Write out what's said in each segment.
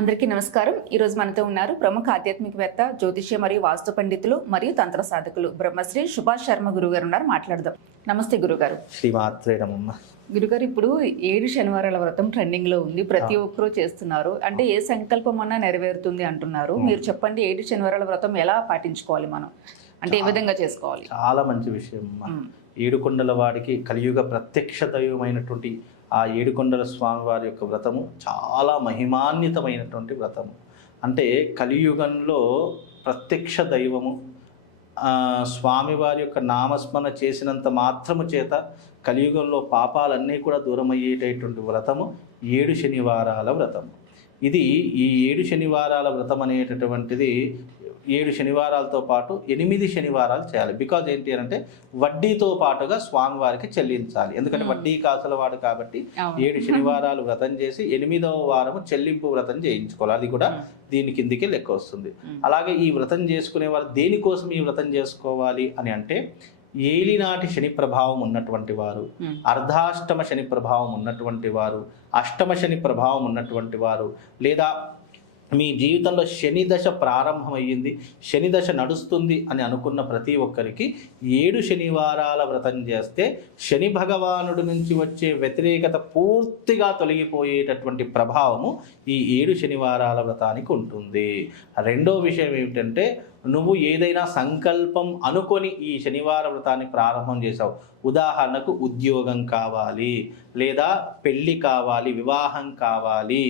అందరికీ నమస్కారం. ఈరోజు మనతో ఉన్నారు ప్రముఖ ఆధ్యాత్మికవేత్త, జ్యోతిష్య మరియు వాస్తు పండితులు మరియు తంత్ర సాధకులు బ్రహ్మశ్రీ సుభాష్ శర్మ గురుగారు ఉన్నారు. మాట్లాడదాం. నమస్తే గురుగారు. శ్రీమాత్రే నమః. గురుగారు, ఇప్పుడు 7 శనివారాల వ్రతం ట్రెండింగ్ లో ఉంది. ప్రతి ఒక్కరూ చేస్తున్నారు. అంటే ఏ సంకల్పం అన్నా నెరవేరుతుంది అంటున్నారు. మీరు చెప్పండి, 7 శనివారాల వ్రతం ఎలా పాటించుకోవాలి మనం? అంటే ఏ విధంగా చేసుకోవాలి? చాలా మంచి విషయం. ఏడుకొండల వాడికి కలియుగ ప్రత్యక్ష దైవమైనటువంటి ఆ ఏడుకొండల స్వామి వారి యొక్క వ్రతము చాలా మహిమాన్వితమైనటువంటి వ్రతము. అంటే కలియుగంలో ప్రత్యక్ష దైవము స్వామివారి యొక్క నామస్మరణ చేసినంత మాత్రము చేత కలియుగంలో పాపాలన్నీ కూడా దూరమయ్యేటటువంటి వ్రతము 7 శనివారాల వ్రతము. ఇది ఈ 7 శనివారాల వ్రతం అనేటటువంటిది 7 శనివారాలతో పాటు 8 శనివారాలు చేయాలి. బికాజ్ ఏంటి అంటే వడ్డీతో పాటుగా స్వామివారికి చెల్లించాలి. ఎందుకంటే వడ్డీ కాసుల వాడు కాబట్టి 7 శనివారాలు వ్రతం చేసి 8వ వారము చెల్లింపు వ్రతం చేయించుకోవాలి. అది కూడా దీని కిందికి లెక్క వస్తుంది. అలాగే ఈ వ్రతం చేసుకునే వారు దేనికోసం ఈ వ్రతం చేసుకోవాలి అని అంటే, ఏలినాటి శని ప్రభావం ఉన్నటువంటి వారు, అర్ధాష్టమ శని ప్రభావం ఉన్నటువంటి వారు, అష్టమ శని ప్రభావం ఉన్నటువంటి వారు, లేదా మీ జీవితంలో శని దశ ప్రారంభమయ్యింది, శని దశ నడుస్తుంది అని అనుకున్న ప్రతి ఒక్కరికి 7 శనివారాల వ్రతం చేస్తే శని భగవానుడి నుంచి వచ్చే వ్యతిరేకత పూర్తిగా తొలగిపోయేటటువంటి ప్రభావము ఈ 7 శనివారాల వ్రతానికి ఉంటుంది. రెండో విషయం ఏమిటంటే, నువ్వు ఏదైనా సంకల్పం అనుకొని ఈ శనివార వ్రతాన్ని ప్రారంభం చేసావు. ఉదాహరణకు ఉద్యోగం కావాలి, లేదా పెళ్ళి కావాలి, వివాహం కావాలి,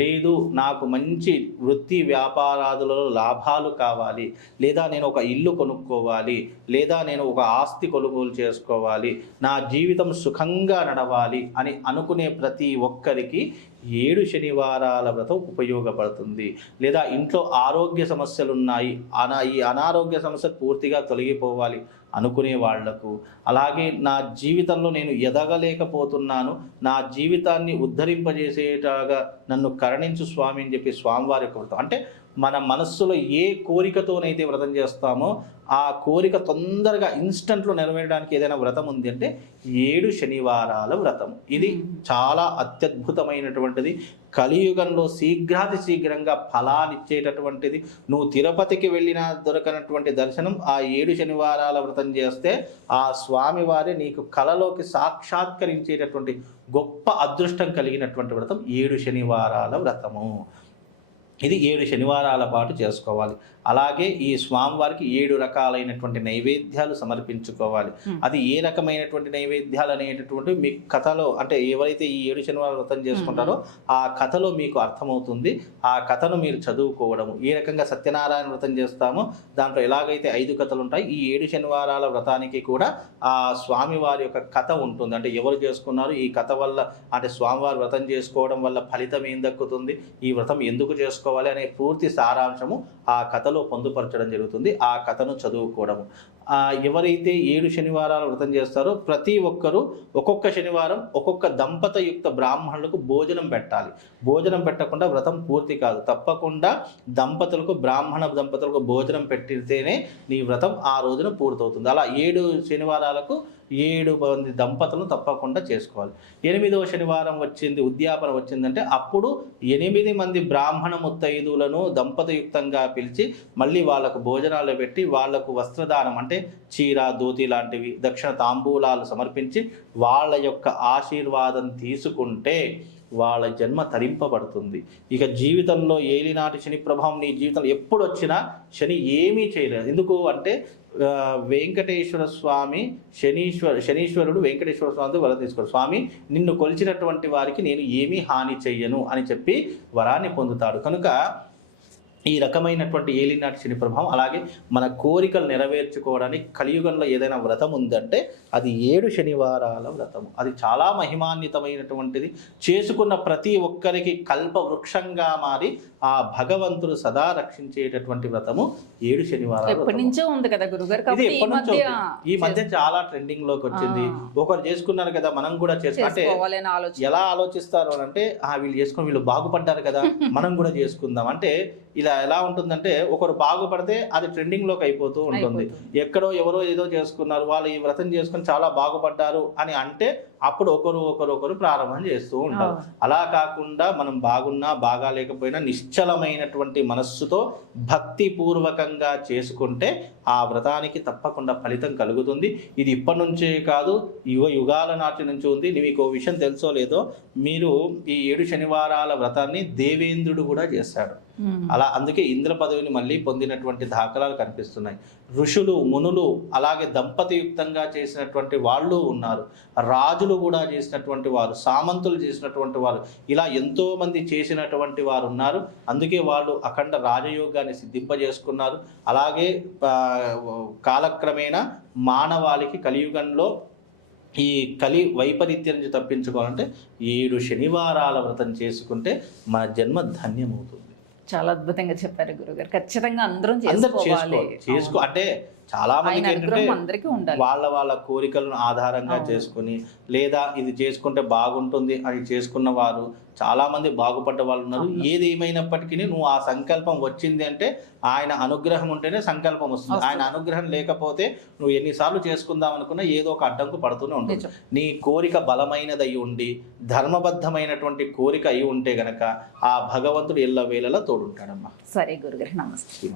లేదు నాకు మంచి వృత్తి వ్యాపారాదులలో లాభాలు కావాలి, లేదా నేను ఒక ఇల్లు కొనుక్కోవాలి, లేదా నేను ఒక ఆస్తి కొనుగోలు చేసుకోవాలి, నా జీవితం సుఖంగా నడవాలి అని అనుకునే ప్రతి ఒక్కరికి 7 శనివారాల వ్రతం ఉపయోగపడుతుంది. లేదా ఇంట్లో ఆరోగ్య సమస్యలు ఉన్నాయి, ఈ అనారోగ్య సమస్యలు పూర్తిగా తొలగిపోవాలి అనుకునే వాళ్లకు, అలాగే నా జీవితంలో నేను ఎదగలేకపోతున్నాను, నా జీవితాన్ని ఉద్ధరింపజేసేటగా నన్ను కరుణించు స్వామి అని చెప్పి స్వామివారి యొక్క వ్రతం. అంటే మన మనస్సులో ఏ కోరికతోనైతే వ్రతం చేస్తామో ఆ కోరిక తొందరగా ఇన్స్టంట్లో నెరవేరడానికి ఏదైనా వ్రతం ఉంది అంటే 7 శనివారాల వ్రతం. ఇది చాలా అత్యద్భుతమైనటువంటిది. కలియుగంలో శీఘ్రాతి శీఘ్రంగా ఫలాన్నిచ్చేటటువంటిది. నువ్వు తిరుపతికి వెళ్ళినా దొరకనటువంటి దర్శనం ఆ 7 శనివారాల వ్రతం చేస్తే ఆ స్వామివారే నీకు కలలోకి సాక్షాత్కరించేటటువంటి గొప్ప అదృష్టం కలిగినటువంటి వ్రతం 7 శనివారాల వ్రతము. ఇది 7 శనివారాల పాటు చేసుకోవాలి. అలాగే ఈ స్వామివారికి 7 రకాలైనటువంటి నైవేద్యాలు సమర్పించుకోవాలి. అది ఏ రకమైనటువంటి నైవేద్యాలు అనేటటువంటి మీ కథలో, అంటే ఎవరైతే ఈ 7 శనివారాలు వ్రతం చేసుకుంటారో ఆ కథలో మీకు అర్థమవుతుంది. ఆ కథను మీరు చదువుకోవడము. ఏ రకంగా సత్యనారాయణ వ్రతం చేస్తామో దాంట్లో ఎలాగైతే 5 కథలు ఉంటాయి, ఈ 7 శనివారాల వ్రతానికి కూడా ఆ స్వామివారి యొక్క కథ ఉంటుంది. అంటే ఎవరు చేసుకున్నారు, ఈ కథ వల్ల, అంటే స్వామివారి వ్రతం చేసుకోవడం వల్ల ఫలితం ఏం దక్కుతుంది, ఈ వ్రతం ఎందుకు చేసుకోవాలి అనే పూర్తి సారాంశము ఆ కథలో పొందుపరచడం జరుగుతుంది. ఆ కథను చదువుకోవడము. ఎవరైతే 7 శనివారాలు వ్రతం చేస్తారో ప్రతి ఒక్కరూ ఒక్కొక్క శనివారం ఒక్కొక్క దంపతయుక్త బ్రాహ్మణులకు భోజనం పెట్టాలి. భోజనం పెట్టకుండా వ్రతం పూర్తి కాదు. తప్పకుండా బ్రాహ్మణ దంపతులకు భోజనం పెట్టితేనే నీ వ్రతం ఆ రోజున పూర్తవుతుంది. అలా 7 శనివారాలకు 7 మంది దంపతులను తప్పకుండా చేసుకోవాలి. 8వ శనివారం వచ్చింది, ఉద్యాపన వచ్చిందంటే అప్పుడు 8 మంది బ్రాహ్మణ ముత్తైదువులను దంపతయుక్తంగా పిలిచి మళ్ళీ వాళ్ళకు భోజనాలు పెట్టి వాళ్లకు వస్త్రదానం, అంటే చీర, ధోతి లాంటివి, దక్షిణ తాంబూలాలు సమర్పించి వాళ్ళ యొక్క ఆశీర్వాదం తీసుకుంటే వాళ్ళ జన్మ తరింపబడుతుంది. ఇక జీవితంలో ఏలినాటి శని ప్రభావం నీ జీవితంలో ఎప్పుడు వచ్చినా శని ఏమీ చేయలేదు. ఎందుకు అంటే వెంకటేశ్వర స్వామి శనీశ్వరుడు వెంకటేశ్వర స్వామితో వరం తీసుకోడు. స్వామి నిన్ను కొలిచినటువంటి వారికి నేను ఏమీ హాని చెయ్యను అని చెప్పి వరాన్ని పొందుతాడు. కనుక ఈ రకమైనటువంటి ఏలినాటి శని ప్రభావం. అలాగే మన కోరికలు నెరవేర్చుకోవడానికి కలియుగంలో ఏదైనా వ్రతం ఉందంటే అది 7 శనివారాల వ్రతము. అది చాలా మహిమాన్వితమైనటువంటిది. చేసుకున్న ప్రతి ఒక్కరికి కల్ప వృక్షంగా మారి ఆ భగవంతుడు సదా రక్షించేటటువంటి వ్రతము 7 శనివారాలు. ఎప్పటి నుంచో ఉంది కదా గురుగారు? ఈ మధ్య చాలా ట్రెండింగ్ లోకి వచ్చింది. ఒకరు చేసుకున్నారు కదా, మనం కూడా చేసుకుంటే ఎలా ఆలోచిస్తారు అని అంటే, వీళ్ళు చేసుకుని వీళ్ళు బాగుపడ్డారు కదా, మనం కూడా చేసుకుందాం అంటే ఇలా ఎలా ఉంటుందంటే, ఒకరు బాగుపడితే అది ట్రెండింగ్ లోకి అయిపోతూ ఉంటుంది. ఎక్కడో ఎవరో ఏదో చేసుకున్నారు, వాళ్ళు ఈ వ్రతం చేసుకుని చాలా బాగుపడ్డారు అని అంటే అప్పుడు ఒకరు ప్రారంభం చేస్తూ ఉంటారు. అలా కాకుండా మనం బాగున్నా బాగా లేకపోయినా నిశ్చలమైనటువంటి మనస్సుతో భక్తిపూర్వకంగా చేసుకుంటే ఆ వ్రతానికి తప్పకుండా ఫలితం కలుగుతుంది. ఇది ఇప్పటి నుంచే కాదు, యుగాల నాటి నుంచి ఉంది. మీకు ఓ విషయం తెలుసో లేదో, మీరు ఈ 7 శనివారాల వ్రతాన్ని దేవేంద్రుడు కూడా చేస్తాడు. అలా అందుకే ఇంద్ర పదవిని మళ్ళీ పొందినటువంటి దాఖలాలు కనిపిస్తున్నాయి. ఋషులు, మునులు, అలాగే దంపతియుక్తంగా చేసినటువంటి వాళ్ళు ఉన్నారు. రాజులు కూడా చేసినటువంటి వారు, సామంతులు చేసినటువంటి వారు, ఇలా ఎంతో మంది చేసినటువంటి వారు ఉన్నారు. అందుకే వాళ్ళు అఖండ రాజయోగాన్ని సిద్ధింపజేసుకున్నారు. అలాగే కాలక్రమేణా మానవాళికి కలియుగంలో ఈ కలి వైపరీత్యం నుంచి తప్పించుకోవాలంటే 7 శనివారాల వ్రతం చేసుకుంటే మన జన్మ ధన్యమవుతుంది. చాలా అద్భుతంగా చెప్పారు గురుగారు. ఖచ్చితంగా అందరం చేసుకోవాలి. అంటే చాలా మందికి ఏంటంటే అందరికీ ఉండాలి. వాళ్ళ కోరికలను ఆధారంగా చేసుకుని, లేదా ఇది చేసుకుంటే బాగుంటుంది అని చేసుకున్న వారు చాలా మంది బాగుపడ్డ వాళ్ళు ఉన్నారు. ఏది ఏమైనప్పటికీ నువ్వు ఆ సంకల్పం వచ్చింది అంటే ఆయన అనుగ్రహం ఉంటేనే సంకల్పం వస్తుంది. ఆయన అనుగ్రహం లేకపోతే నువ్వు ఎన్నిసార్లు చేసుకుందాం అనుకున్నా ఏదో ఒక అడ్డంకు పడుతూనే ఉంటుంది. నీ కోరిక బలమైనది అయి ఉండి ధర్మబద్ధమైనటువంటి కోరిక అయి ఉంటే గనక ఆ భగవంతుడు ఎల్లవేళలా తోడుంటాడమ్మా. సరే గురుగారు, నమస్తే.